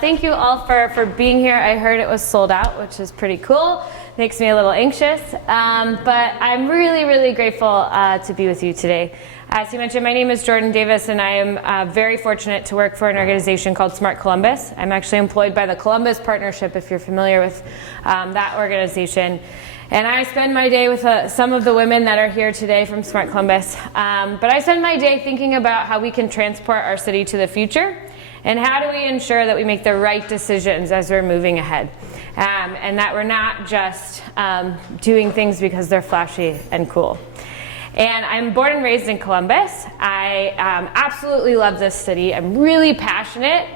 thank you all for being here. I heard it was sold out, which is pretty cool. Makes me a little anxious, but I'm really, really grateful to be with you today. As you mentioned, my name is Jordan Davis, and I am very fortunate to work for an organization called Smart Columbus. I'm actually employed by the Columbus Partnership, if you're familiar with that organization. And I spend my day with some of the women that are here today from Smart Columbus. But I spend my day thinking about how we can transport our city to the future, and how do we ensure that we make the right decisions as we're moving ahead. And that we're not just doing things because they're flashy and cool. And I'm born and raised in Columbus. I absolutely love this city. I'm really passionate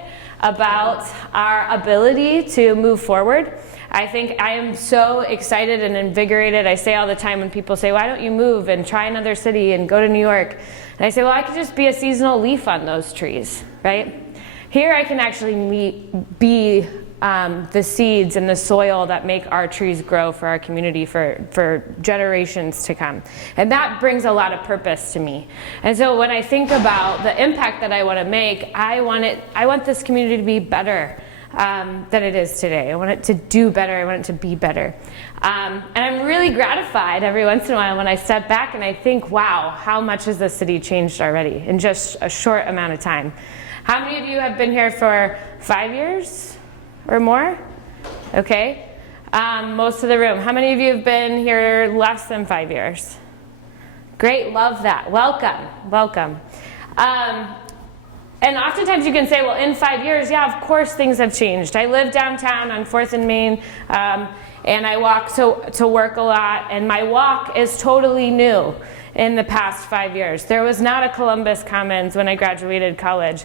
about our ability to move forward. I think I am so excited and invigorated. I say all the time when people say, why don't you move and try another city and go to New York? And I say, well, I could just be a seasonal leaf on those trees, right? Here I can actually be the seeds and the soil that make our trees grow for our community for generations to come. And that brings a lot of purpose to me. And so when I think about the impact that I want to make, I want this community to be better than it is today. I want it to do better. I want it to be better. And I'm really gratified every once in a while when I step back and I think, wow, how much has this city changed already in just a short amount of time? How many of you have been here for 5 years or more? Okay. Most of the room. How many of you have been here less than 5 years? Great, love that. Welcome, welcome. And oftentimes you can say, well, in 5 years, yeah, of course things have changed. I live downtown on 4th and Main, and I walk to work a lot, and my walk is totally new in the past 5 years. There was not a Columbus Commons when I graduated college.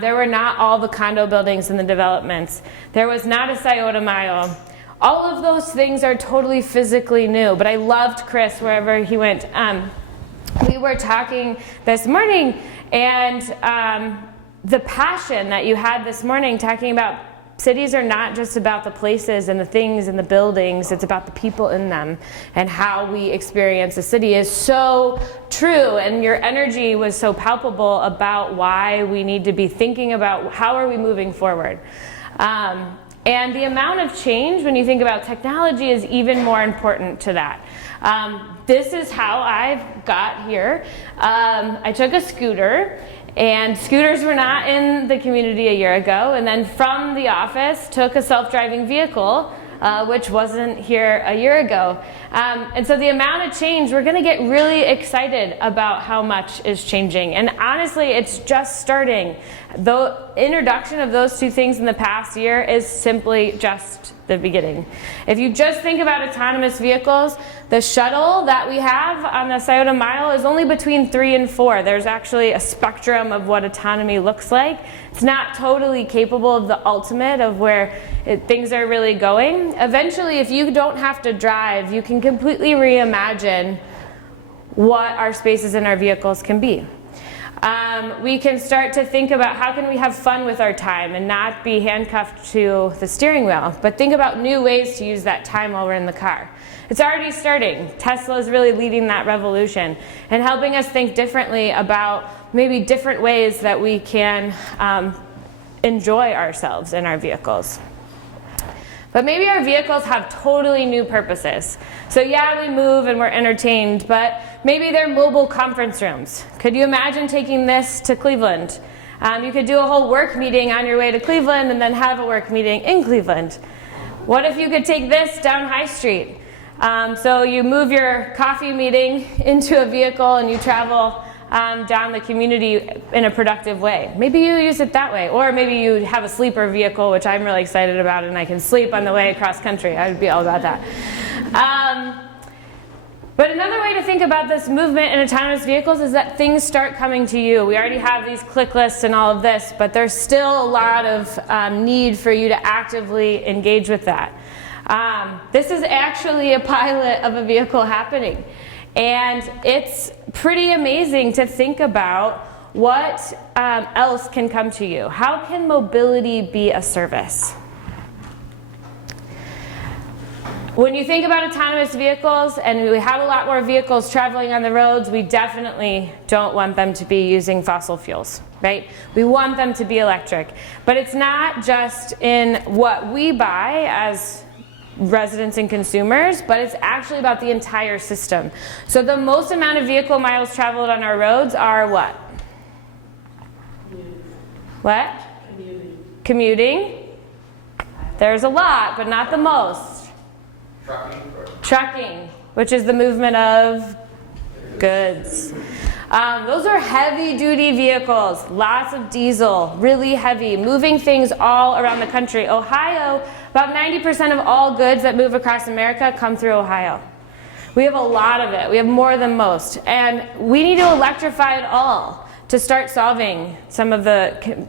There were not all the condo buildings and the developments. There was not a Scioto Mile. All of those things are totally physically new, but I loved Chris wherever he went. We were talking this morning, and the passion that you had this morning talking about cities are not just about the places and the things and the buildings, it's about the people in them and how we experience a city is so true, and your energy was so palpable about why we need to be thinking about how are we moving forward. And the amount of change when you think about technology is even more important to that. This is how I got here. I took a scooter, and scooters were not in the community a year ago, and then from the office took a self-driving vehicle, which wasn't here a year ago. And so the amount of change, we're going to get really excited about how much is changing. And honestly, it's just starting. The introduction of those two things in the past year is simply just the beginning. If you just think about autonomous vehicles, the shuttle that we have on the Scioto Mile is only between 3 and 4. There's actually a spectrum of what autonomy looks like. It's not totally capable of the ultimate of where things are really going. Eventually, if you don't have to drive, you can completely reimagine what our spaces in our vehicles can be. We can start to think about how can we have fun with our time and not be handcuffed to the steering wheel, but think about new ways to use that time while we're in the car. It's already starting. Tesla is really leading that revolution and helping us think differently about maybe different ways that we can enjoy ourselves in our vehicles. But maybe our vehicles have totally new purposes. So yeah, we move and we're entertained, but maybe they're mobile conference rooms. Could you imagine taking this to Cleveland? You could do a whole work meeting on your way to Cleveland and then have a work meeting in Cleveland. What if you could take this down High Street? So you move your coffee meeting into a vehicle and you travel down the community in a productive way. Maybe you use it that way, or maybe you have a sleeper vehicle, which I'm really excited about, and I can sleep on the way across country. I would be all about that. But another way to think about this movement in autonomous vehicles is that things start coming to you. We already have these click lists and all of this, but there's still a lot of need for you to actively engage with that. This is actually a pilot of a vehicle happening. And it's pretty amazing to think about what else can come to you. How can mobility be a service? When you think about autonomous vehicles, and we have a lot more vehicles traveling on the roads, we definitely don't want them to be using fossil fuels, right? We want them to be electric. But it's not just in what we buy as residents and consumers, but it's actually about the entire system. So the most amount of vehicle miles traveled on our roads are what? What? Commuting. There's a lot, but not the most. Trucking, which is the movement of goods. Those are heavy-duty vehicles, lots of diesel, really heavy, moving things all around the country. Ohio, about 90% of all goods that move across America come through Ohio. We have a lot of it. We have more than most. And we need to electrify it all to start solving some of the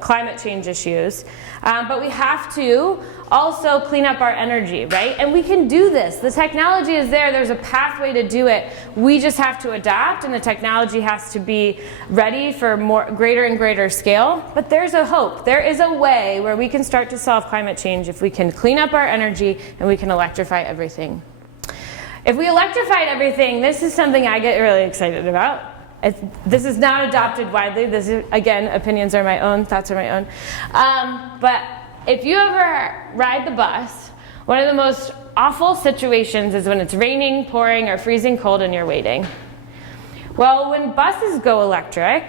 climate change issues. But we have to also clean up our energy, right? And we can do this. The technology is there. There's a pathway to do it. We just have to adapt, and the technology has to be ready for greater and greater scale. But there's a hope. There is a way where we can start to solve climate change if we can clean up our energy and we can electrify everything. If we electrified everything, this is something I get really excited about. This is not adopted widely. This is, again, opinions are my own, thoughts are my own. But if you ever ride the bus, one of the most awful situations is when it's raining, pouring, or freezing cold and you're waiting. Well, when buses go electric,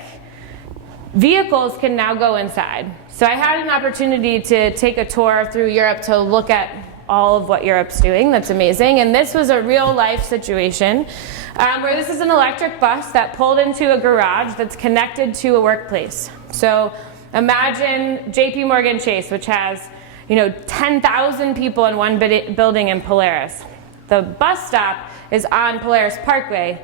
vehicles can now go inside. So I had an opportunity to take a tour through Europe to look at all of what Europe's doing. That's amazing. And this was a real life situation where this is an electric bus that pulled into a garage that's connected to a workplace. So imagine JP Chase, which has 10,000 people in one building in Polaris. The bus stop is on Polaris Parkway.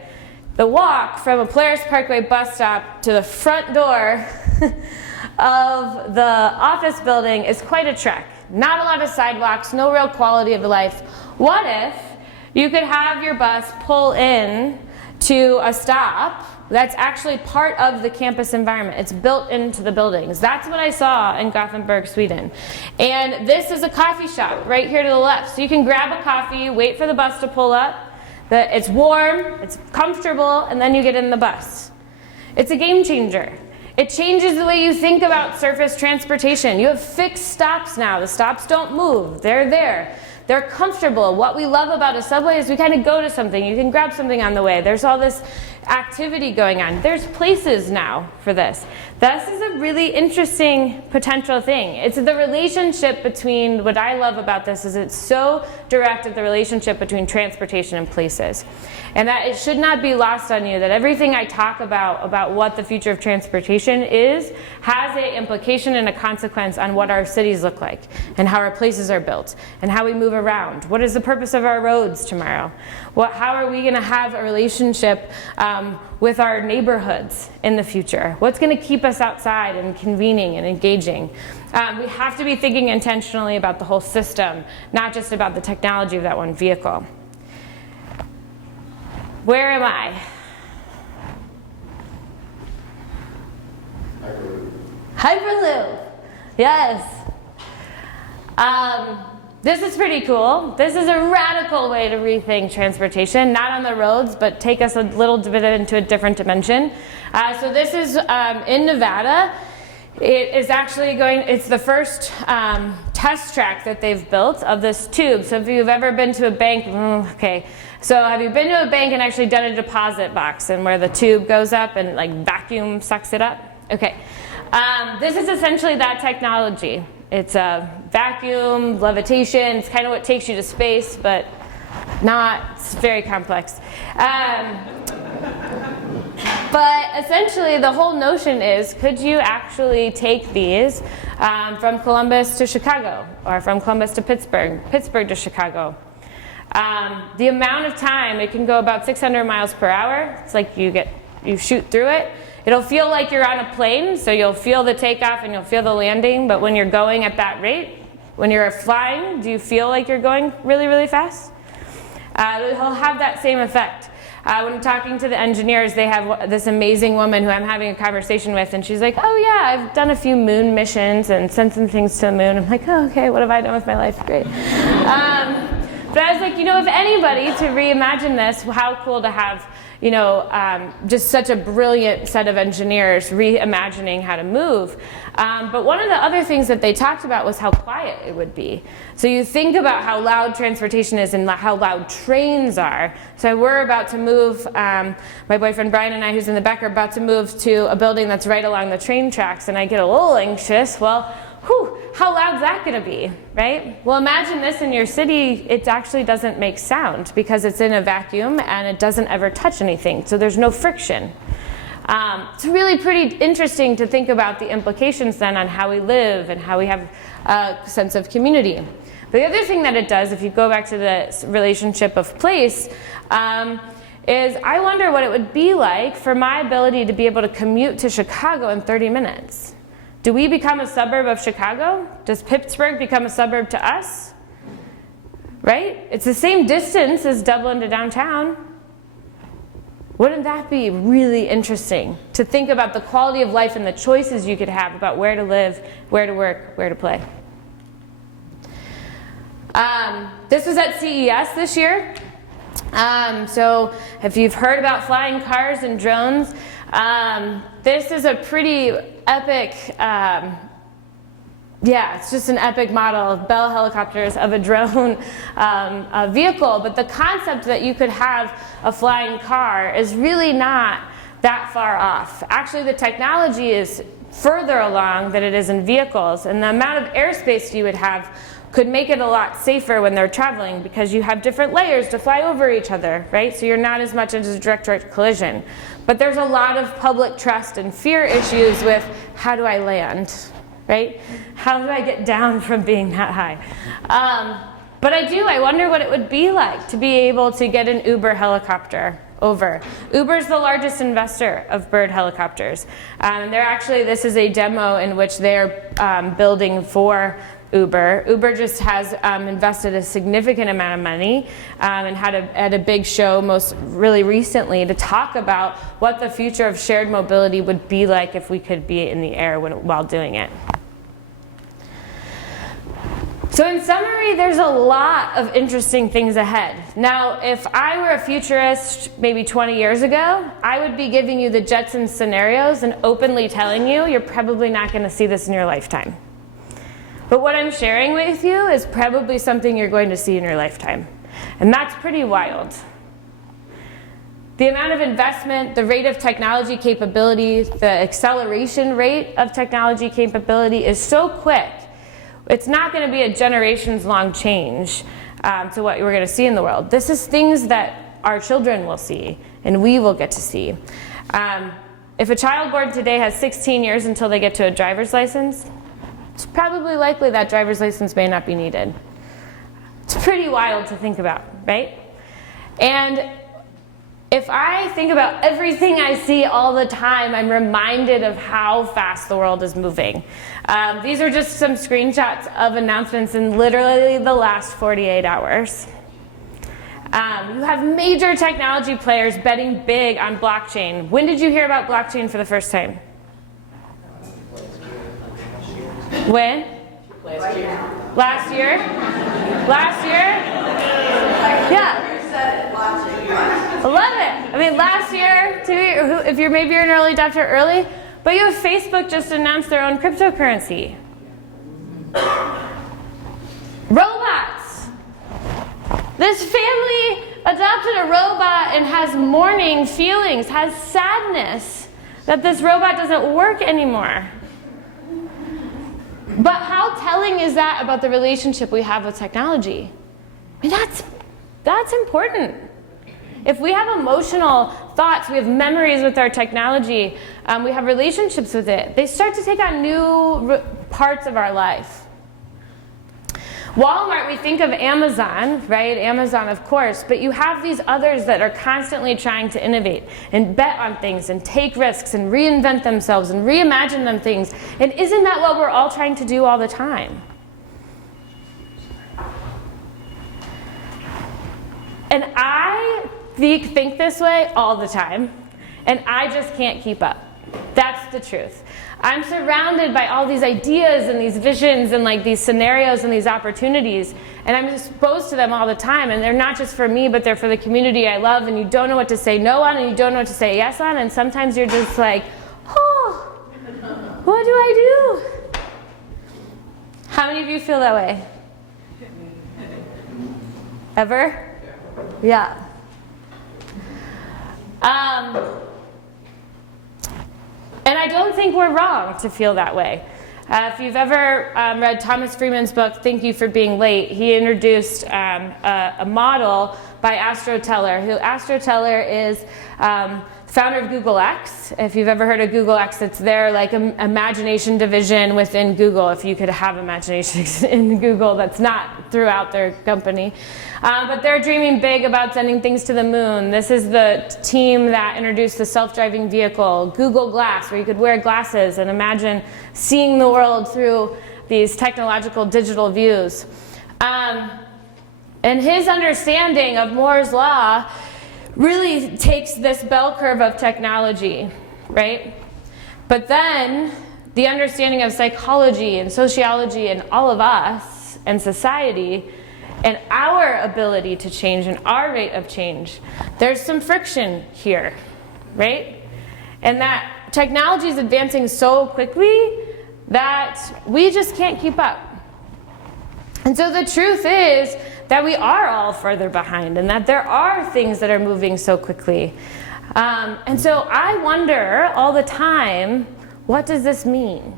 The walk from a Polaris Parkway bus stop to the front door of the office building is quite a trek. Not a lot of sidewalks, no real quality of life. What if you could have your bus pull in to a stop that's actually part of the campus environment? It's built into the buildings. That's what I saw in Gothenburg, Sweden. And this is a coffee shop right here to the left. So you can grab a coffee, wait for the bus to pull up. It's warm, it's comfortable, and then you get in the bus. It's a game changer. It changes the way you think about surface transportation. You have fixed stops now. The stops don't move. They're there. They're comfortable. What we love about a subway is we kind of go to something. You can grab something on the way. There's all this activity going on. There's places now for this. This is a really interesting potential thing. It's the relationship between, what I love about this is it's so direct at the relationship between transportation and places. And that it should not be lost on you that everything I talk about what the future of transportation is, has an implication and a consequence on what our cities look like, and how our places are built, and how we move around. What is the purpose of our roads tomorrow? How are we going to have a relationship with our neighborhoods in the future? What's going to keep us outside and convening and engaging? We have to be thinking intentionally about the whole system, not just about the technology of that one vehicle. Where am I? Hyperloop. Yes. This is pretty cool. This is a radical way to rethink transportation, not on the roads, but take us a little bit into a different dimension. So this is in Nevada. It is actually it's the first test track that they've built of this tube. So if you've ever been to a bank, okay. So have you been to a bank and actually done a deposit box and where the tube goes up and like vacuum sucks it up? Okay. This is essentially that technology. It's a vacuum, levitation. It's kind of what takes you to space, but not. It's very complex. But essentially, the whole notion is, could you actually take these from Columbus to Chicago, or from Columbus to Pittsburgh, Pittsburgh to Chicago? The amount of time, it can go about 600 miles per hour. It's like you shoot through it. It'll feel like you're on a plane, so you'll feel the takeoff and you'll feel the landing, but when you're going at that rate, when you're flying, do you feel like you're going really, really fast? It'll have that same effect. When I'm talking to the engineers, they have this amazing woman who I'm having a conversation with, and she's like, oh yeah, I've done a few moon missions and sent some things to the moon. I'm like, oh, okay, what have I done with my life? Great. But I was like, if anybody to reimagine this, how cool to have, just such a brilliant set of engineers reimagining how to move. But one of the other things that they talked about was how quiet it would be. So you think about how loud transportation is and how loud trains are. So we're about to move, my boyfriend Brian and I, who's in the back, are about to move to a building that's right along the train tracks, and I get a little anxious. Well, how loud's that going to be, right? Well, imagine this in your city. It actually doesn't make sound because it's in a vacuum and it doesn't ever touch anything, so there's no friction. It's really pretty interesting to think about the implications then on how we live and how we have a sense of community. But the other thing that it does, if you go back to the relationship of place, is I wonder what it would be like for my ability to be able to commute to Chicago in 30 minutes. Do we become a suburb of Chicago? Does Pittsburgh become a suburb to us? Right? It's the same distance as Dublin to downtown. Wouldn't that be really interesting to think about the quality of life and the choices you could have about where to live, where to work, where to play? This was at CES this year. So if you've heard about flying cars and drones, this is a pretty epic, it's just an epic model of Bell helicopters of a drone vehicle. But the concept that you could have a flying car is really not that far off. Actually, the technology is further along than it is in vehicles, and the amount of airspace you would have could make it a lot safer when they're traveling because you have different layers to fly over each other, right? So you're not as much into direct collision. But there's a lot of public trust and fear issues with how do I land, right? How do I get down from being that high? But I wonder what it would be like to be able to get an Uber helicopter over. Uber's the largest investor of bird helicopters. This is a demo in which they're building for Uber. Uber just has invested a significant amount of money and had a big show really recently to talk about what the future of shared mobility would be like if we could be in the air while doing it. So in summary, there's a lot of interesting things ahead. Now, if I were a futurist maybe 20 years ago, I would be giving you the Jetsons scenarios and openly telling you you're probably not going to see this in your lifetime. But what I'm sharing with you is probably something you're going to see in your lifetime. And that's pretty wild. The amount of investment, the rate of technology capability, the acceleration rate of technology capability is so quick. It's not going to be a generations-long change to what we're going to see in the world. This is things that our children will see and we will get to see. If a child born today has 16 years until they get to a driver's license, it's probably likely that driver's license may not be needed. It's pretty wild to think about, right? And if I think about everything I see all the time, I'm reminded of how fast the world is moving. These are just some screenshots of announcements in literally the last 48 hours. You have major technology players betting big on blockchain. When did you hear about blockchain for the first time? When? Last year. Last year? Last year? Yeah. You said it last year. I love it. I mean, last year, 2 years, if you're maybe you're an early adopter early, but you have Facebook just announced their own cryptocurrency. Robots. This family adopted a robot and has mourning feelings, has sadness that this robot doesn't work anymore. But how telling is that about the relationship we have with technology? I mean, that's important. If we have emotional thoughts, we have memories with our technology, we have relationships with it, they start to take on new parts of our life. Walmart, we think of Amazon, right? Amazon, of course, but you have these others that are constantly trying to innovate and bet on things and take risks and reinvent themselves and reimagine them things. And isn't that what we're all trying to do all the time? And I think this way all the time, and I just can't keep up. That's the truth. I'm surrounded by all these ideas and these visions and like these scenarios and these opportunities, and I'm exposed to them all the time, and they're not just for me, but they're for the community I love, and you don't know what to say no on, and you don't know what to say yes on, and sometimes you're just like, oh, what do I do? How many of you feel that way? Ever? Yeah. And I don't think we're wrong to feel that way. If you've ever read Thomas Freeman's book, Thank You for Being Late, he introduced a model by Astro Teller, who Astro Teller is founder of Google X. If you've ever heard of Google X, it's their like imagination division within Google, if you could have imagination in Google that's not throughout their company. But they're dreaming big about sending things to the moon. This is the team that introduced the self-driving vehicle, Google Glass, where you could wear glasses and imagine seeing the world through these technological digital views. And his understanding of Moore's law really takes this bell curve of technology, right? But then the understanding of psychology and sociology and all of us and society and our ability to change and our rate of change, there's some friction here, right? And that technology is advancing so quickly that we just can't keep up. And so the truth is that we are all further behind, and that there are things that are moving so quickly. And so I wonder all the time, what does this mean?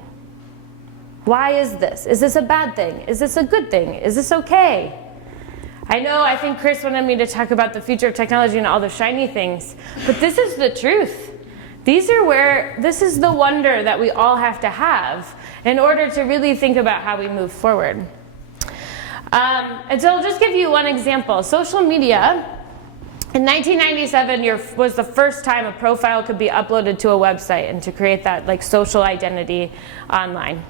Why is this? Is this a bad thing? Is this a good thing? Is this okay? I think Chris wanted me to talk about the future of technology and all the shiny things, but this is the truth. This is the wonder that we all have to have in order to really think about how we move forward. And so I'll just give you one example. Social media, in 1997 was the first time a profile could be uploaded to a website and to create that like social identity online.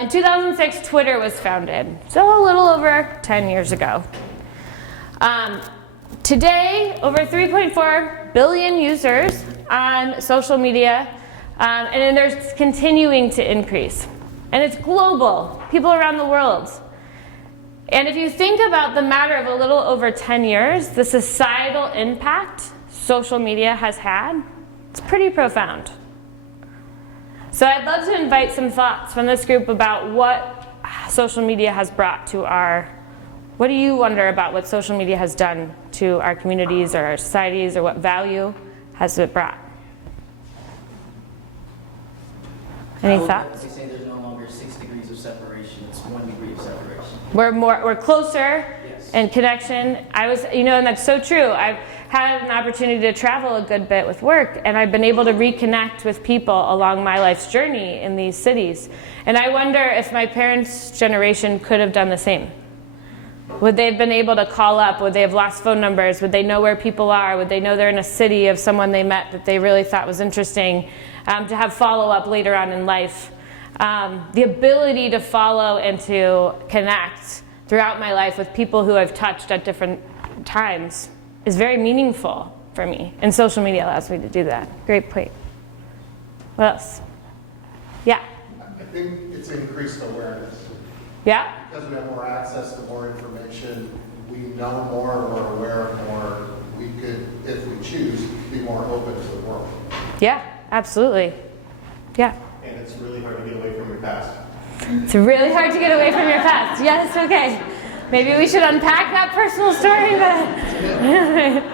In 2006, Twitter was founded, so a little over 10 years ago. Today, over 3.4 billion users on social media, and they're continuing to increase. And it's global, people around the world. And if you think about the matter of a little over 10 years, the societal impact social media has had, it's pretty profound. So I'd love to invite some thoughts from this group about what social media has brought to what do you wonder about what social media has done to our communities or our societies, or what value has it brought? Any thoughts? They say there's no longer 6 degrees of separation, it's 1 degree of separation. We're closer Yes. in connection. And that's so true. I've had an opportunity to travel a good bit with work, and I've been able to reconnect with people along my life's journey in these cities. And I wonder if my parents' generation could have done the same. Would they have been able to call up? Would they have lost phone numbers? Would they know where people are? Would they know they're in a city of someone they met that they really thought was interesting? To have follow-up later on in life. The ability to follow and to connect throughout my life with people who I've touched at different times is very meaningful for me. And social media allows me to do that. Great point. What else? Yeah? I think it's increased awareness. Yeah? Because we have more access to more information, we know more, we're aware of more, we could, if we choose, be more open to the world. Yeah, absolutely. Yeah. And it's really hard to get away from your past. It's really hard to get away from your past. Yes, okay. Maybe we should unpack that personal story, but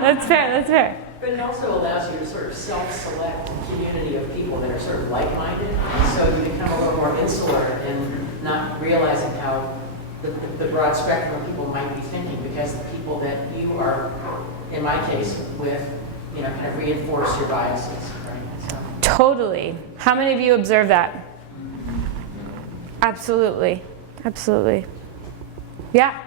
that's fair. But it also allows you to sort of self-select a community of people that are sort of like-minded. So you become a little more insular and not realizing how the broad spectrum of people might be thinking, because the people that you are, in my case, with, kind of reinforce your biases. Right? So. Totally. How many of you observe that? Absolutely. Yeah.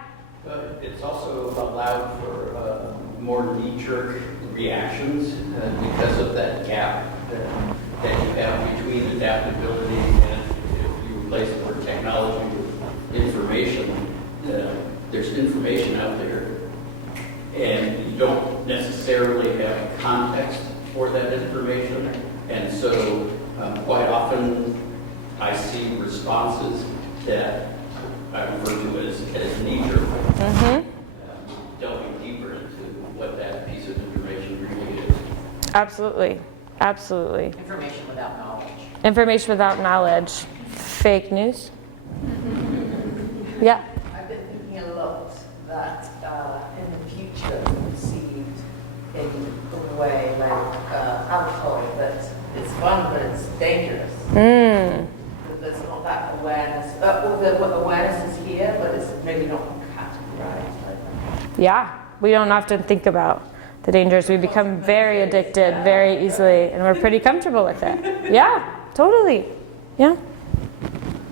It's also allowed for more knee-jerk reactions because of that gap that you have between adaptability and, if you replace the word technology with information, there's information out there, and you don't necessarily have context for that information. And so quite often I see responses that I refer to as knee-jerk, delving deeper into what that piece of information really is. Absolutely. Absolutely. Information without knowledge. Information without knowledge. Fake news. Yeah. I've been thinking a lot that in the future, conceived in a way like alcohol, that it's fun but it's dangerous. That there's not that awareness. The awareness is here, but it's maybe not categorized like that. Yeah. We don't often think about the dangers. We become very addicted very easily, and we're pretty comfortable with it. Yeah, totally. Yeah.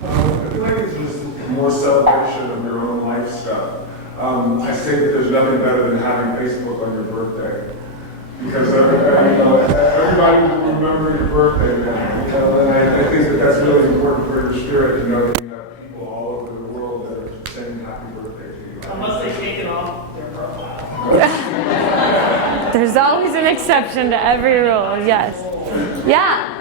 I feel like it's just more celebration of your own life stuff. I say that there's nothing better than having Facebook on your birthday. Because everybody will remember your birthday now. And I think that that's really important for your spirit to know that you have people all over the world that are saying happy birthday to you. Unless they take it off their profile. There's always an exception to every rule. Yes. Yeah.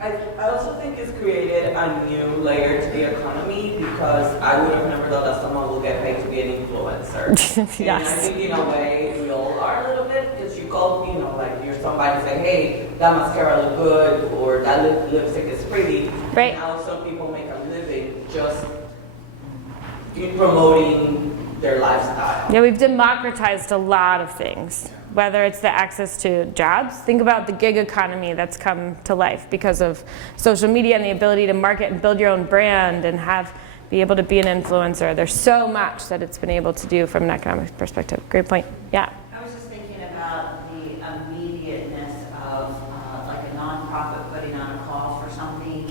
I also think it's created a new layer to the economy because I would have never thought that someone will get paid to be an influencer. And I Yes. think in a way we all are a little bit because you go, like you're somebody say, hey, that mascara look good or that lipstick is pretty. Right. And now some people make a living just promoting their lifestyle. Yeah, we've democratized a lot of things, whether it's the access to jobs. Think about the gig economy that's come to life because of social media and the ability to market and build your own brand and be able to be an influencer. There's so much that it's been able to do from an economic perspective. Great point. Yeah. I was just thinking about the immediateness of like a nonprofit putting on a call for something.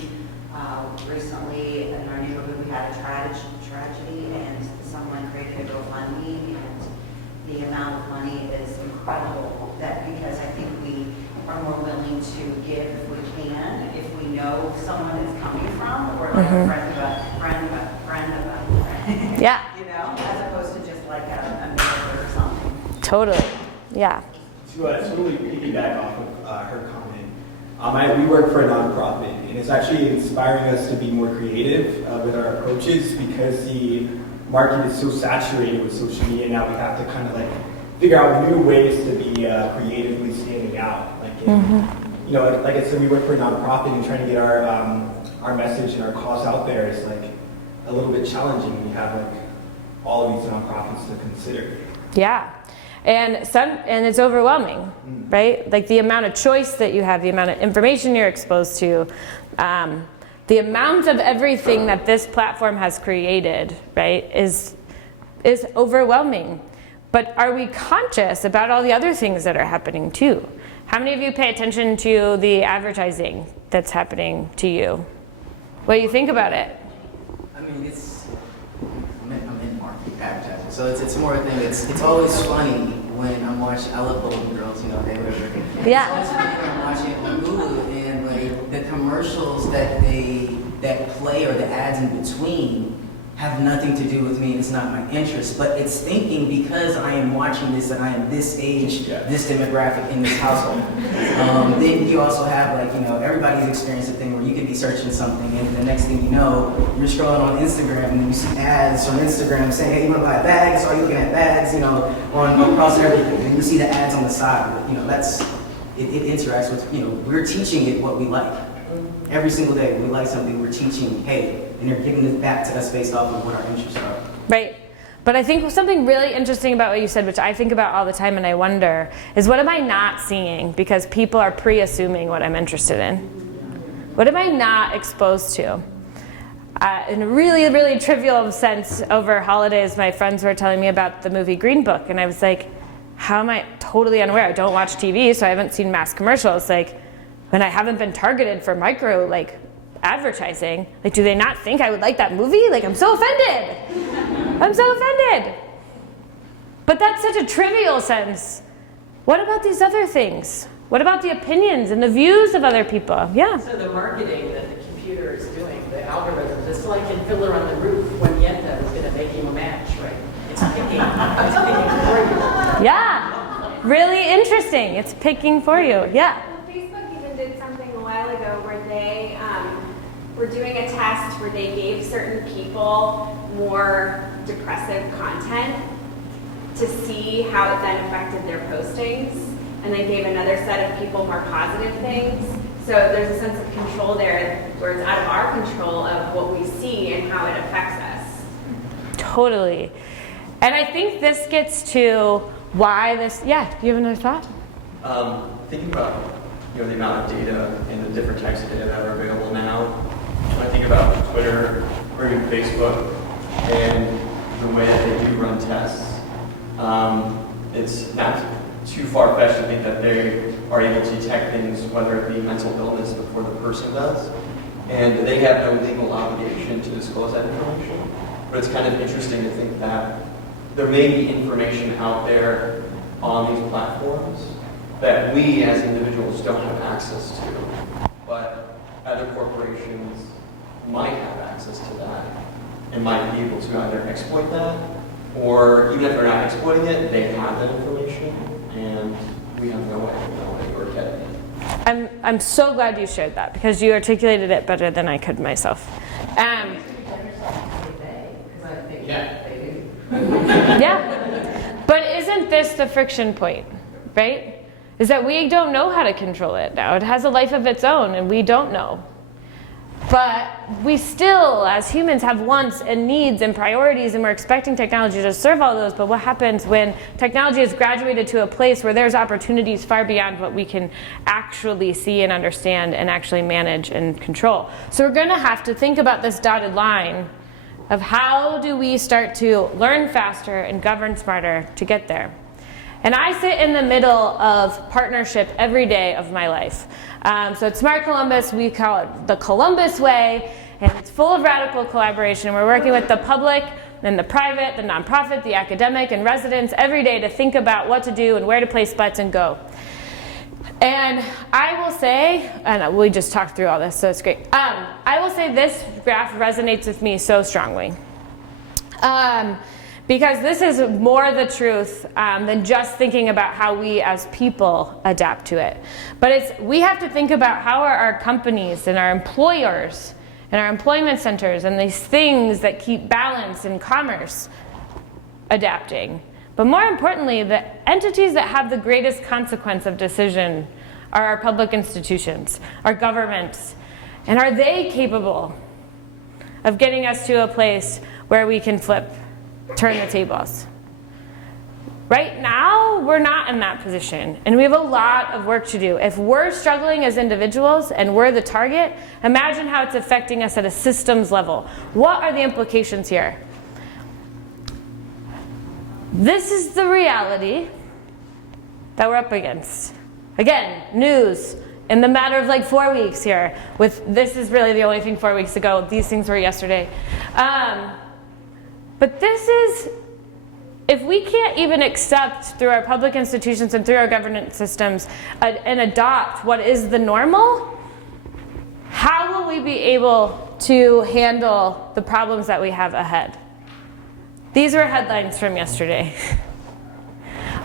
Recently in our neighborhood we had a tragedy and someone created a GoFundMe and the amount of money is incredible. That because I think we are more willing to give if we can, if we know someone it's coming from or like a friend of a friend of a friend of a friend. Yeah. You know, as opposed to just like a neighbor or something. Totally. Yeah. To totally piggyback off of her comment, we work for a nonprofit, and it's actually inspiring us to be more creative with our approaches because the market is so saturated with social media now. We have to kind of like figure out new ways to be creatively standing out. Like, like I said, we work for a nonprofit, and trying to get our message and our cause out there is like a little bit challenging when you have like all of these nonprofits to consider. Yeah. And it's overwhelming, right? Like the amount of choice that you have, the amount of information you're exposed to, the amount of everything that this platform has created, right, is overwhelming. But are we conscious about all the other things that are happening too? How many of you pay attention to the advertising that's happening to you? What do you think about it? I mean, I'm in marketing advertising, so it's more a thing. It's always funny when I'm watching. I love Golden Girls, they were. Yeah. It's always funny when I'm watching on Hulu and like the commercials that play or the ads in between have nothing to do with me and it's not my interest, but it's thinking because I am watching this and I am this age, this demographic in this household. Then you also have everybody's experienced a thing where you could be searching something and the next thing you know, you're scrolling on Instagram and then you see ads on Instagram saying, hey, you want to buy bags? Are you looking at bags, on across everything? And you see the ads on the side, it interacts with, we're teaching it what we like. Every single day, we like something, we're teaching, hey, and they're giving it back to us based off of what our interests are. Right. But I think something really interesting about what you said, which I think about all the time and I wonder, is what am I not seeing because people are pre-assuming what I'm interested in? What am I not exposed to? In a really, really trivial sense, over holidays, my friends were telling me about the movie Green Book, and I was like, how am I totally unaware? I don't watch TV, so I haven't seen mass commercials. When I haven't been targeted for micro, advertising, do they not think I would like that movie? I'm so offended. I'm so offended. But that's such a trivial sense. What about these other things? What about the opinions and the views of other people? Yeah. So the marketing that the computer is doing, the algorithms, it's like in Fiddler on the Roof when Yenta was going to make you a match, right? It's picking for you. Yeah. Really interesting. It's picking for you. Yeah. Facebook even did something were doing a test where they gave certain people more depressive content to see how it then affected their postings, and then gave another set of people more positive things. So there's a sense of control there where it's out of our control of what we see and how it affects us. Totally. And I think this gets to why this, yeah, do you have another thought? Thinking about the amount of data and the different types of data that are available now, when I think about Twitter or even Facebook and the way that they do run tests, it's not too far-fetched to think that they are able to detect things, whether it be mental illness, before the person does. And they have no legal obligation to disclose that information. But it's kind of interesting to think that there may be information out there on these platforms that we as individuals don't have access to, but other corporations might have access to that and might be able to either exploit that, or even if they're not exploiting it, they have that information, and we have no way where to get it. I'm so glad you shared that, because you articulated it better than I could myself. Yeah. But isn't this the friction point, right? Is that we don't know how to control it now. It has a life of its own, and we don't know. But we still, as humans, have wants and needs and priorities, and we're expecting technology to serve all those. But what happens when technology has graduated to a place where there's opportunities far beyond what we can actually see and understand and actually manage and control? So we're going to have to think about this dotted line of how do we start to learn faster and govern smarter to get there. And I sit in the middle of partnership every day of my life. So at Smart Columbus, we call it the Columbus Way, and it's full of radical collaboration. We're working with the public and the private, the nonprofit, the academic, and residents every day to think about what to do and where to place bets and go. And I will say, and we just talked through all this, so it's great. I will say this graph resonates with me so strongly. Because this is more the truth than just thinking about how we as people adapt to it. But we have to think about how are our companies and our employers and our employment centers and these things that keep balance in commerce adapting. But more importantly, the entities that have the greatest consequence of decision are our public institutions, our governments. And are they capable of getting us to a place where we can turn the tables? Right now, we're not in that position, and we have a lot of work to do. If we're struggling as individuals and we're the target, imagine how it's affecting us at a systems level. What are the implications here? This is the reality that we're up against. Again, news in the matter of like 4 weeks here. This is really the only thing 4 weeks ago. These things were yesterday. But this is, if we can't even accept through our public institutions and through our governance systems and adopt what is the normal, how will we be able to handle the problems that we have ahead? These were headlines from yesterday.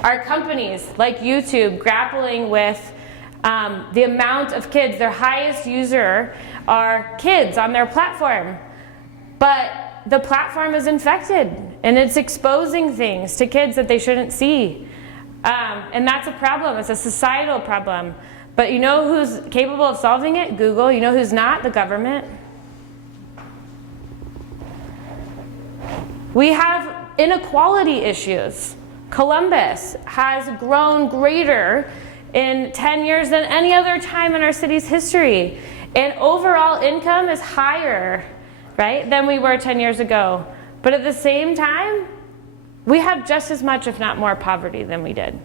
Our companies, like YouTube, grappling with the amount of kids. Their highest user are kids on their platform. But the platform is infected, and it's exposing things to kids that they shouldn't see. And that's a problem. It's a societal problem. But you know who's capable of solving it? Google. You know who's not? The government. We have inequality issues. Columbus has grown greater in 10 years than any other time in our city's history. And overall income is higher, right, than we were 10 years ago. But at the same time, we have just as much, if not more, poverty than we did.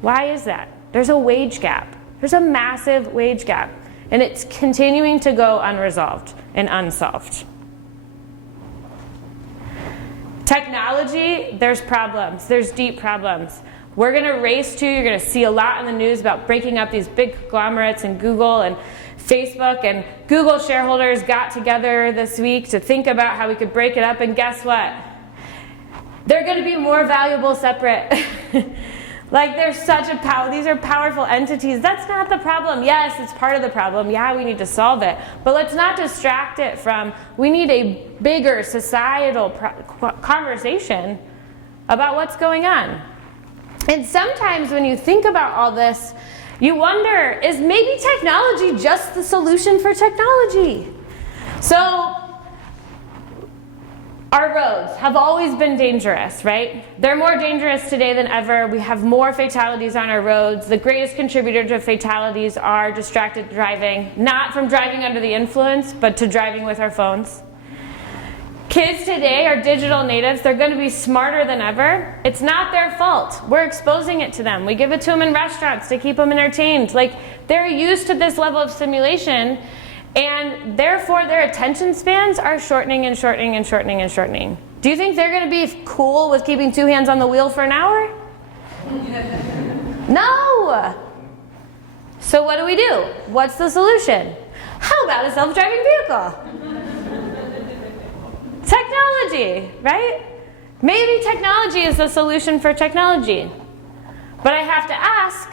Why is that? There's a wage gap. There's a massive wage gap. And it's continuing to go unresolved and unsolved. Technology, there's problems. There's deep problems. We're going to race to, you're going to see a lot in the news about breaking up these big conglomerates in Google and Facebook, and Google shareholders got together this week to think about how we could break it up, and guess what? They're going to be more valuable separate. Like they're such a these are powerful entities. That's not the problem. Yes, it's part of the problem. Yeah, we need to solve it. But let's not distract it from, we need a bigger societal conversation about what's going on. And sometimes when you think about all this, you wonder, is maybe technology just the solution for technology? So, our roads have always been dangerous, right? They're more dangerous today than ever. We have more fatalities on our roads. The greatest contributor to fatalities are distracted driving, not from driving under the influence, but to driving with our phones. Kids today are digital natives. They're going to be smarter than ever. It's not their fault. We're exposing it to them. We give it to them in restaurants to keep them entertained. Like, they're used to this level of stimulation, and therefore their attention spans are shortening and shortening and shortening and shortening. Do you think they're going to be cool with keeping 2 hands on the wheel for an hour? No! So what do? What's the solution? How about a self-driving vehicle? Technology, right? Maybe technology is the solution for technology. But I have to ask,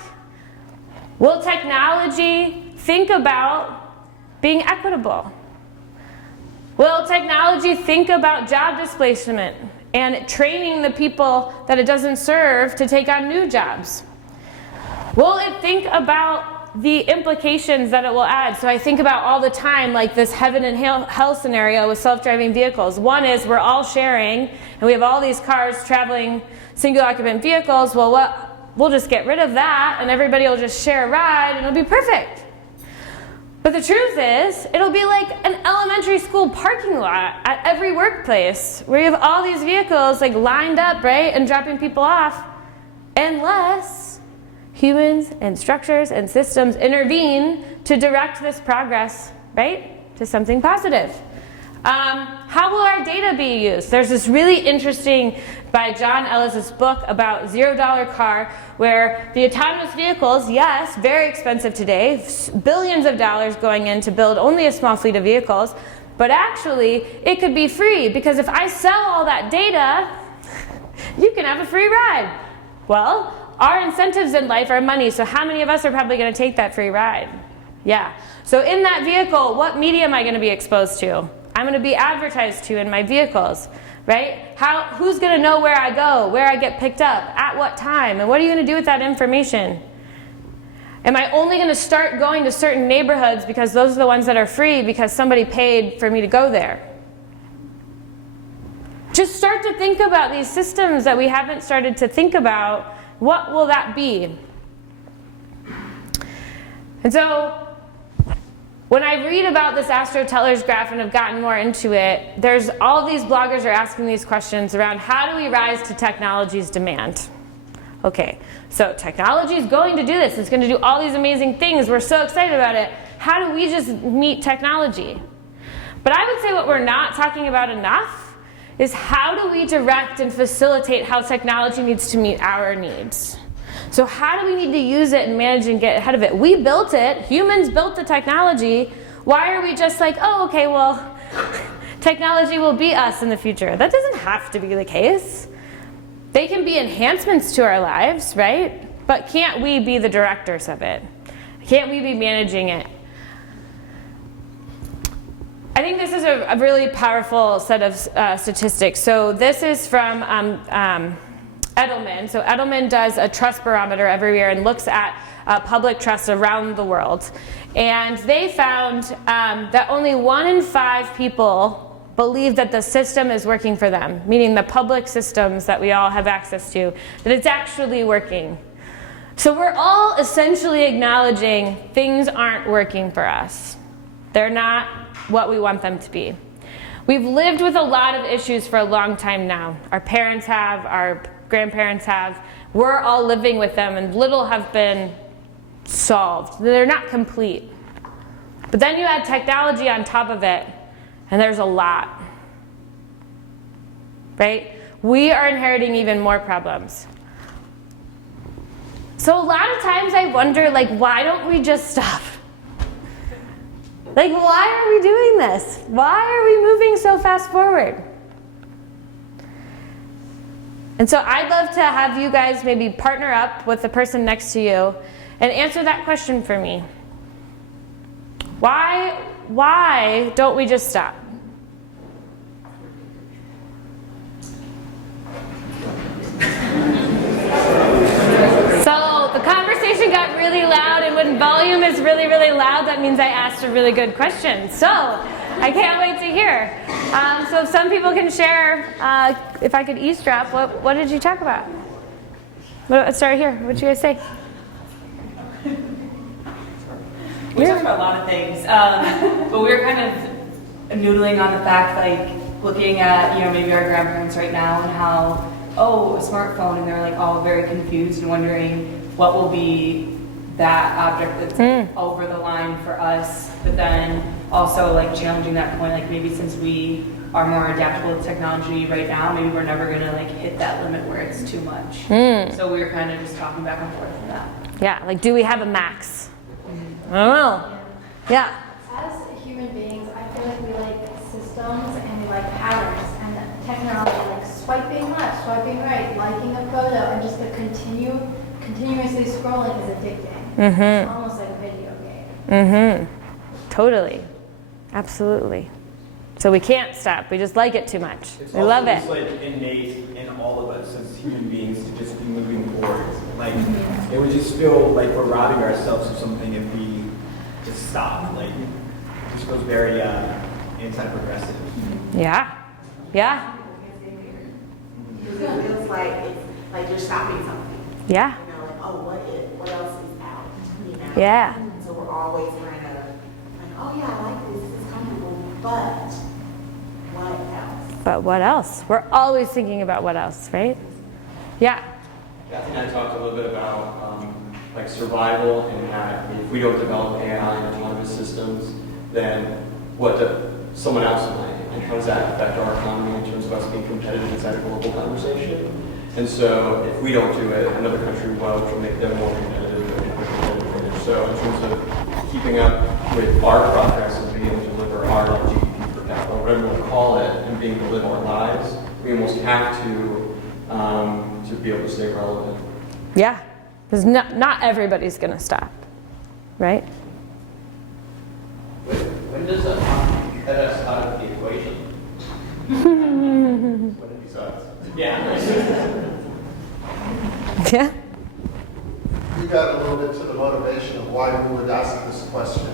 will technology think about being equitable? Will technology think about job displacement and training the people that it doesn't serve to take on new jobs? Will it think about the implications that it will add? So I think about all the time, like this heaven and hell scenario with self-driving vehicles. One is we're all sharing, and we have all these cars traveling, single occupant vehicles. Well, we'll just get rid of that, and everybody will just share a ride, and it'll be perfect. But the truth is, it'll be like an elementary school parking lot at every workplace, where you have all these vehicles like lined up, right, and dropping people off, unless humans and structures and systems intervene to direct this progress, right, to something positive. How will our data be used? There's this really interesting, by John Ellis's book about $0 car, where the autonomous vehicles, yes, very expensive today, billions of dollars going in to build only a small fleet of vehicles, but actually it could be free, because if I sell all that data, you can have a free ride. Well, our incentives in life are money, so how many of us are probably going to take that free ride? Yeah. So in that vehicle, what media am I going to be exposed to? I'm going to be advertised to in my vehicles, right? Who's going to know where I go, where I get picked up, at what time, and what are you going to do with that information? Am I only going to start going to certain neighborhoods because those are the ones that are free because somebody paid for me to go there? Just start to think about these systems that we haven't started to think about. What will that be? And so, when I read about this Astro Teller's graph and have gotten more into it, there's all these bloggers are asking these questions around how do we rise to technology's demand? Okay, so technology is going to do this. It's going to do all these amazing things. We're so excited about it. How do we just meet technology? But I would say what we're not talking about enough is how do we direct and facilitate how technology needs to meet our needs? So how do we need to use it and manage and get ahead of it? We built it. Humans built the technology. Why are we just like, oh, okay, well, technology will be us in the future? That doesn't have to be the case. They can be enhancements to our lives, right? But can't we be the directors of it? Can't we be managing it? I think this is a really powerful set of statistics. So this is from Edelman. So Edelman does a trust barometer every year and looks at public trust around the world. And they found that only 1 in 5 people believe that the system is working for them, meaning the public systems that we all have access to, that it's actually working. So we're all essentially acknowledging things aren't working for us. They're not what we want them to be. We've lived with a lot of issues for a long time now. Our parents have, our grandparents have. We're all living with them, and little have been solved. They're not complete. But then you add technology on top of it, and there's a lot. Right? We are inheriting even more problems. So a lot of times I wonder, like, why don't we just stop? Like, why are we doing this? Why are we moving so fast forward? And so I'd love to have you guys maybe partner up with the person next to you and answer that question for me. Why don't we just stop? So the conversation got really loud, and when volume is really, really loud, that means I asked a really good question. So I can't wait to hear. So if some people can share, if I could eavesdrop, what did you talk about? Let's start here. What did you guys say? We talked about a lot of things, but we were kind of noodling on the fact, like looking at, maybe our grandparents right now and how, a smartphone, and they're like all very confused and wondering what will be that object that's over the line for us, but then also like challenging that point, like maybe since we are more adaptable to technology right now, maybe we're never gonna like hit that limit where it's too much. So we were kind of just talking back and forth on that. Yeah, like do we have a max? I don't know. Yeah. As human beings, I feel like we like systems and we like patterns, and technology, like swiping left, swiping right, liking a photo, and just the continuously scrolling is addicting. It's almost like a video game. Totally. Absolutely. So we can't stop. We just like it too much. It's We love it. It's like innate in all of us as human beings to just be moving forward. Like it would just feel like we're robbing ourselves of something if we just stop. Like it just feels very anti-progressive. Yeah. Yeah. Because it feels like it's like you're stopping something. Yeah. What else is out? Yeah. So we're always trying to, like, I like this is comfortable, but what else? But what else? We're always thinking about what else, right? Yeah. Kathy and I talked a little bit about like survival, and that if we don't develop AI and autonomous systems, then what someone else might, and how does that affect our economy in terms of us being competitive inside a global conversation? And so if we don't do it, another country will, which will make them more competitive and quicker advantage. So in terms of keeping up with our progress and being able to deliver our GDP per capita, whatever you want to call it, and being able to live our lives, we almost have to be able to stay relevant. Yeah. Because not everybody's going to stop, right? When does that cut us out of the equation? When it decides. Yeah. Yeah. You got a little bit to the motivation of why we would ask this question.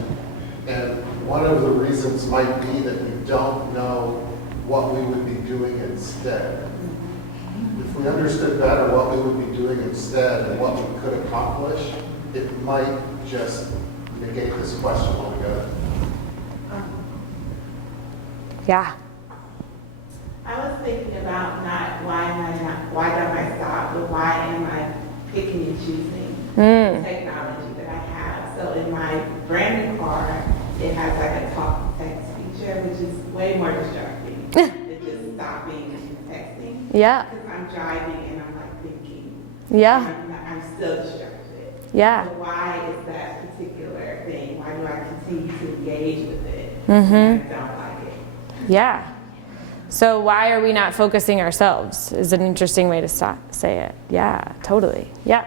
And one of the reasons might be that we don't know what we would be doing instead. If we understood better what we would be doing instead and what we could accomplish, it might just negate this question altogether. Yeah. I was thinking about not why don't I stop, but why am I picking and choosing the technology that I have. So in my brand new car, it has like a talk text feature, which is way more distracting than just stopping and texting. Yeah. Because I'm driving and I'm like thinking. Yeah. I'm still distracted. Yeah. So why is that particular thing? Why do I continue to engage with it? Mm-hmm. And I don't like it. Yeah. So why are we not focusing ourselves is an interesting way to say it. Yeah, totally. Yeah.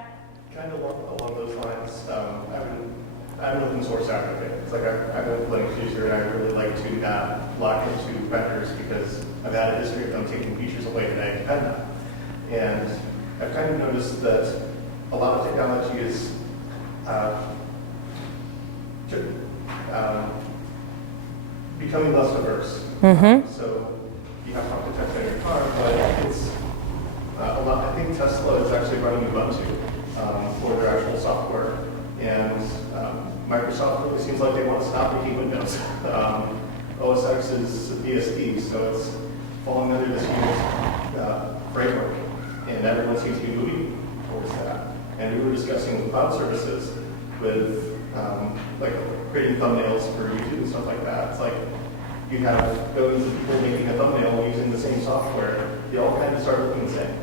Kind of along those lines, I'm an open source advocate. It's like I'm a Linux user, and I really like to not lock into vendors because I've had a history of them taking features away that I depend on. And I've kind of noticed that a lot of technology is becoming less diverse. So you have talk to text in your car, but it's a lot. I think Tesla is actually running Ubuntu for their actual software, and Microsoft really seems like they want to stop making Windows. OS X is BSD, so it's falling under this new framework, and everyone seems to be moving towards that. And we were discussing cloud services with like creating thumbnails for YouTube and stuff like that. It's like you have billions of people making a thumbnail using the same software. They all kind of start looking the same.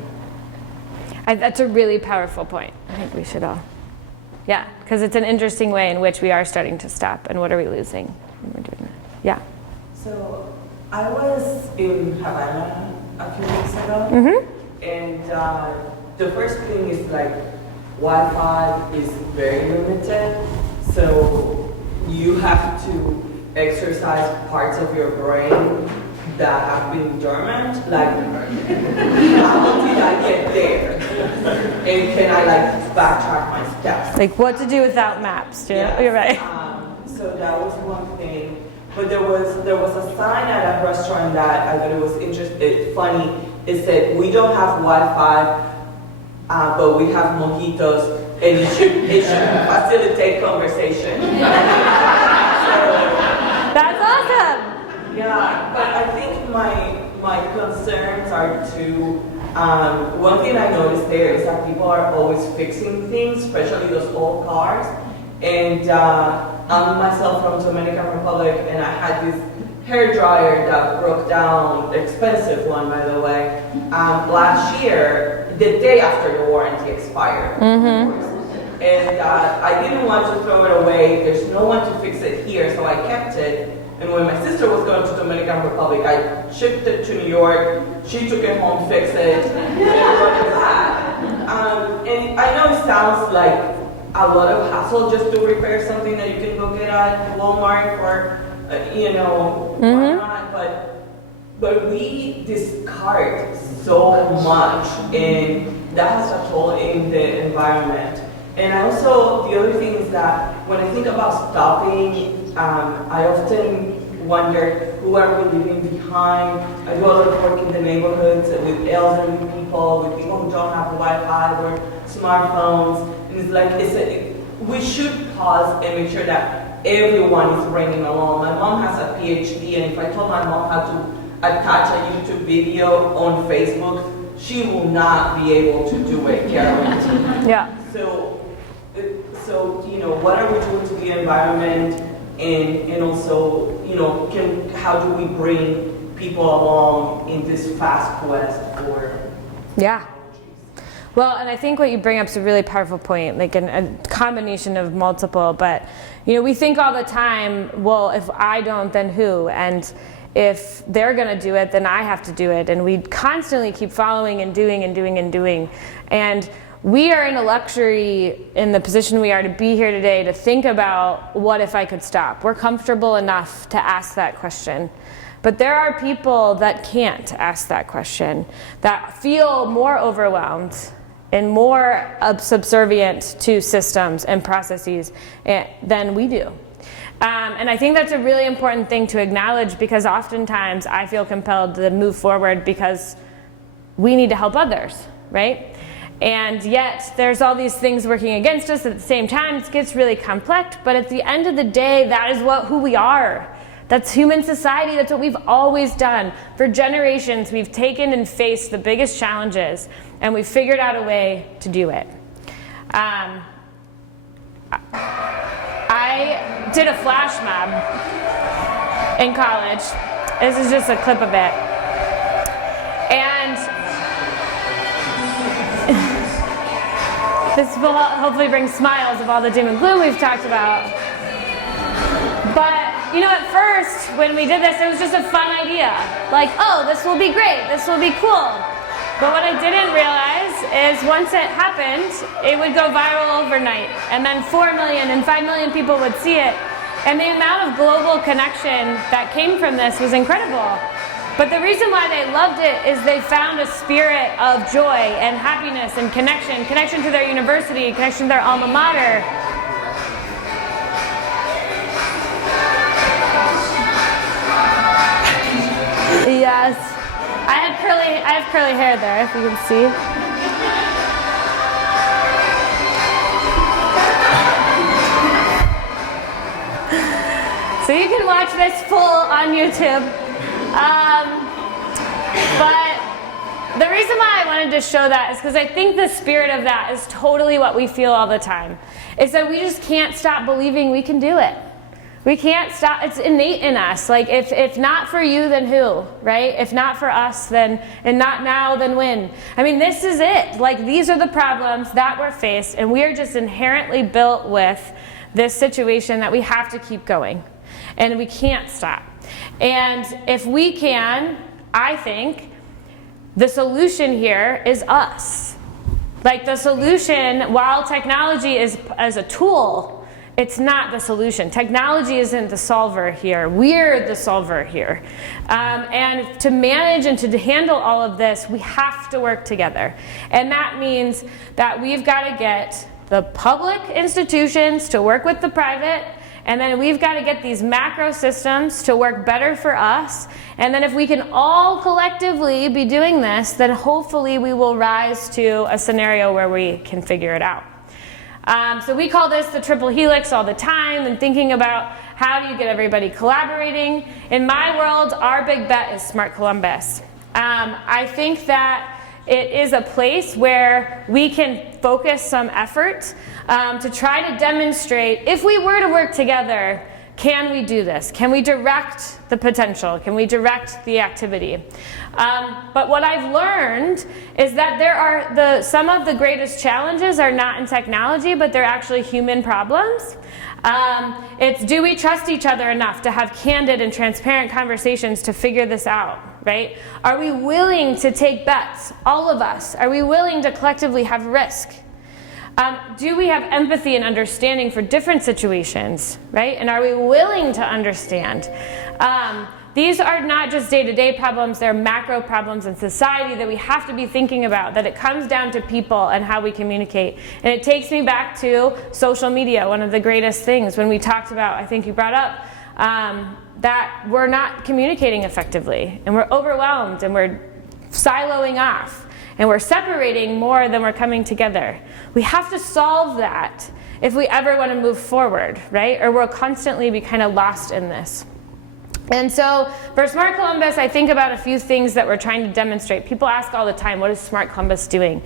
That's a really powerful point. I think we should all. Yeah, because it's an interesting way in which we are starting to stop, and what are we losing when we're doing that? Yeah. So I was in Havana a few weeks ago, And the first thing is like Wi-Fi is very limited, so you have to exercise parts of your brain that have been dormant, like how did I get there? And can I like backtrack my steps? Like what to do without maps, too. Yes. You're right. So that was one thing. But there was a sign at a restaurant that I thought it was interesting, funny. It said, "We don't have Wi-Fi, but we have mojitos, and it should facilitate conversation." That's awesome. Yeah, but I think my concerns are two. One thing I noticed there is that people are always fixing things, especially those old cars. And I'm myself from Dominican Republic, and I had this hair dryer that broke down, expensive one by the way, last year, the day after the warranty expired. Mm-hmm. And I didn't want to throw it away. There's no one to fix it here, so I kept it. And when my sister was going to Dominican Republic, I shipped it to New York. She took it home, fixed it, and brought it back. And I know it sounds like a lot of hassle just to repair something that you can go get at Walmart or, whatnot, but we discard so much, and that has a toll in the environment. And also, the other thing is that when I think about stopping, I often wonder who are we leaving behind. I do a lot of work in the neighborhoods with elderly people, with people who don't have Wi-Fi or smartphones. And it's like, we should pause and make sure that everyone is bringing along. My mom has a PhD, and if I told my mom how to attach a YouTube video on Facebook, she will not be able to do it, guaranteed. Yeah. So, what are we doing to the environment, and also, how do we bring people along in this fast quest for? Yeah. Well, and I think what you bring up is a really powerful point, like a combination of multiple. But we think all the time, well, if I don't, then who? And if they're going to do it, then I have to do it. And we constantly keep following and doing and doing and doing. And we are in a luxury in the position we are to be here today to think about what if I could stop. We're comfortable enough to ask that question. But there are people that can't ask that question, that feel more overwhelmed and more subservient to systems and processes than we do. And I think that's a really important thing to acknowledge, because oftentimes I feel compelled to move forward because we need to help others, right? And yet there's all these things working against us at the same time. It gets really complex, but at the end of the day, that is who we are. That's human society. That's what we've always done. For generations, we've taken and faced the biggest challenges, and we've figured out a way to do it. I did a flash mob in college. This is just a clip of it. And this will hopefully bring smiles of all the doom and gloom we've talked about. But, at first, when we did this, it was just a fun idea. Like, oh, this will be great. This will be cool. But what I didn't realize is once it happened, it would go viral overnight. And then 4 million and 5 million people would see it. And the amount of global connection that came from this was incredible. But the reason why they loved it is they found a spirit of joy and happiness and connection to their university, connection to their alma mater. Yes. I have curly hair there, if you can see. So you can watch this full on YouTube. But the reason why I wanted to show that is because I think the spirit of that is totally what we feel all the time. It's that we just can't stop believing we can do it. We can't stop. It's innate in us. Like, if not for you, then who, right? If not for us, then, and not now, then when? I mean, this is it. Like, these are the problems that we're faced, and we are just inherently built with this situation that we have to keep going, and we can't stop. And if we can, I think, The solution here is us. Like the solution, while technology is as a tool, it's not the solution. Technology isn't the solver here. We're the solver here. And to manage and to handle all of this, we have to work together. And that means that we've got to get the public institutions to work with the private, and then we've got to get these macro systems to work better for us. And then if we can all collectively be doing this, then hopefully we will rise to a scenario where we can figure it out. So we call this the Triple Helix all the time, and thinking about how do you get everybody collaborating. In my world, our big bet is Smart Columbus. I think that it is a place where we can focus some effort to try to demonstrate, if we were to work together, can we do this? Can we direct the potential? Can we direct the activity? But what I've learned is that some of the greatest challenges are not in technology, but they're actually human problems. It's, do we trust each other enough to have candid and transparent conversations to figure this out, right? Are we willing to take bets, all of us? Are we willing to collectively have risk? Do we have empathy and understanding for different situations, right? And are we willing to understand? These are not just day-to-day problems, they're macro problems in society that we have to be thinking about, that it comes down to people and how we communicate. And it takes me back to social media, one of the greatest things when we talked about, I think you brought up, that we're not communicating effectively, and we're overwhelmed, and we're siloing off, and we're separating more than we're coming together. We have to solve that if we ever want to move forward, right? Or we'll constantly be kind of lost in this. And so for Smart Columbus, I think about a few things that we're trying to demonstrate. People ask all the time, what is Smart Columbus doing?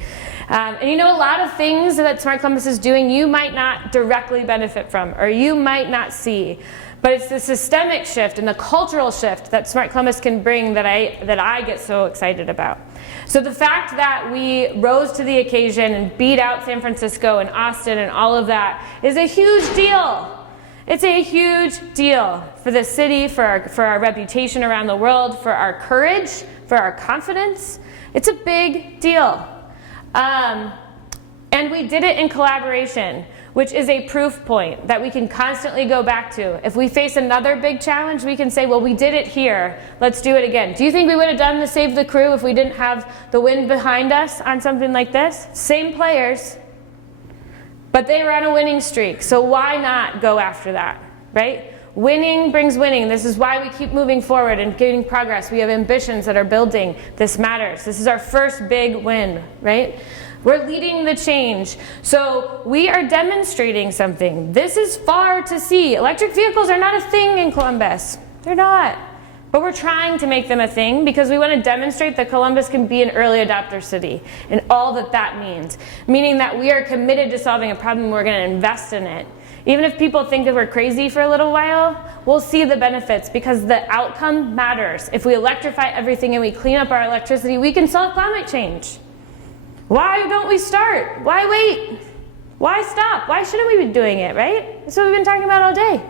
And you know, a lot of things that Smart Columbus is doing you might not directly benefit from, or you might not see. But it's the systemic shift and the cultural shift that Smart Columbus can bring that I get so excited about. So the fact that we rose to the occasion and beat out San Francisco and Austin and all of that is a huge deal. It's a huge deal for the city, for our reputation around the world, for our courage, for our confidence. It's a big deal. And we did it in collaboration, which is a proof point that we can constantly go back to. If we face another big challenge, we can say, well, we did it here. Let's do it again. Do you think we would have done the Save the Crew if we didn't have the wind behind us on something like this? Same players. But they were on a winning streak, so why not go after that, right? Winning brings winning. This is why we keep moving forward and getting progress. We have ambitions that are building. This matters. This is our first big win, right? We're leading the change. So we are demonstrating something. This is far to see. Electric vehicles are not a thing in Columbus. They're not. But we're trying to make them a thing because we want to demonstrate that Columbus can be an early adopter city and all that that means. Meaning that we are committed to solving a problem, we're going to invest in it. Even if people think that we're crazy for a little while, we'll see the benefits because the outcome matters. If we electrify everything and we clean up our electricity, we can solve climate change. Why don't we start? Why wait? Why stop? Why shouldn't we be doing it, right? That's what we've been talking about all day.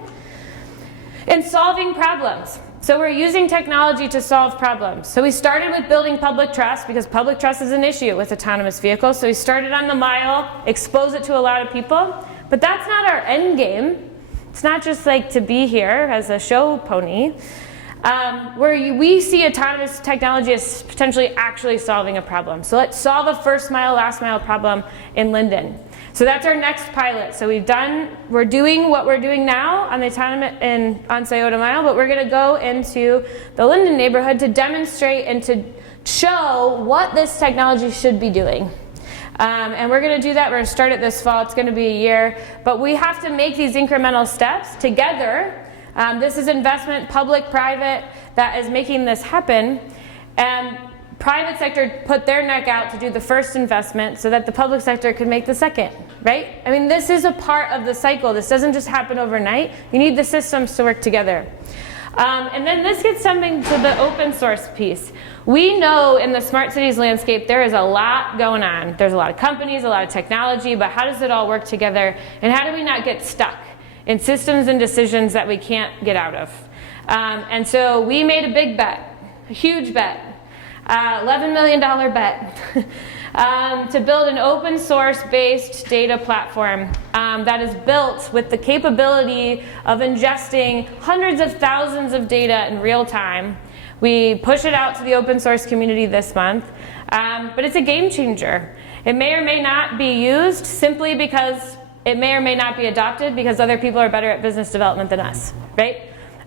And solving problems. So we're using technology to solve problems. So we started with building public trust because public trust is an issue with autonomous vehicles. So we started on the mile, expose it to a lot of people. But that's not our end game. It's not just like to be here as a show pony. Where we see autonomous technology as potentially actually solving a problem. So let's solve a first mile, last mile problem in Linden. So that's our next pilot. So we're doing what we're doing now on the autonomous on Scioto Mile, but we're going to go into the Linden neighborhood to demonstrate and to show what this technology should be doing. And we're going to do that. We're going to start it this fall. It's going to be a year. But we have to make these incremental steps together. This is investment, public, private, that is making this happen. And private sector put their neck out to do the first investment so that the public sector could make the second, right? I mean, this is a part of the cycle. This doesn't just happen overnight. You need the systems to work together. And then this gets something to the open source piece. We know in the smart cities landscape there is a lot going on. There's a lot of companies, a lot of technology, but how does it all work together? And how do we not get stuck in systems and decisions that we can't get out of? And so we made a big bet, a huge bet. $11 million bet. To build an open source based data platform that is built with the capability of ingesting hundreds of thousands of data in real time. We push it out to the open source community this month, but it's a game changer. It may or may not be used simply because it may or may not be adopted because other people are better at business development than us, right?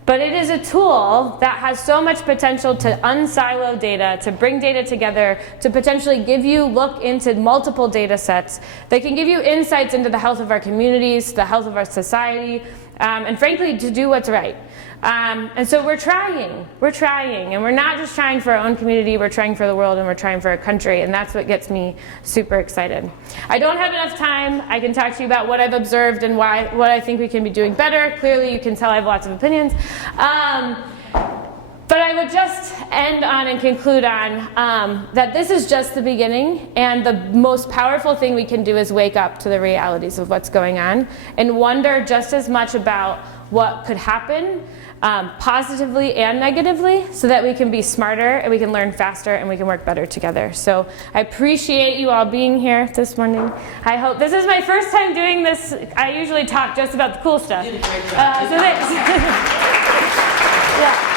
But it is a tool that has so much potential to unsilo data, to bring data together, to potentially give you look into multiple data sets that can give you insights into the health of our communities, the health of our society, and frankly, to do what's right. And so we're trying, and we're not just trying for our own community, we're trying for the world, and we're trying for our country, and that's what gets me super excited. I don't have enough time. I can talk to you about what I've observed and what I think we can be doing better. Clearly, you can tell I have lots of opinions. But I would just end on and conclude on that this is just the beginning, and the most powerful thing we can do is wake up to the realities of what's going on and wonder just as much about what could happen positively and negatively so that we can be smarter and we can learn faster and we can work better together. So I appreciate you all being here this morning. I hope this is my first time doing this. I usually talk just about the cool stuff. You did a great job. So thanks. Yeah.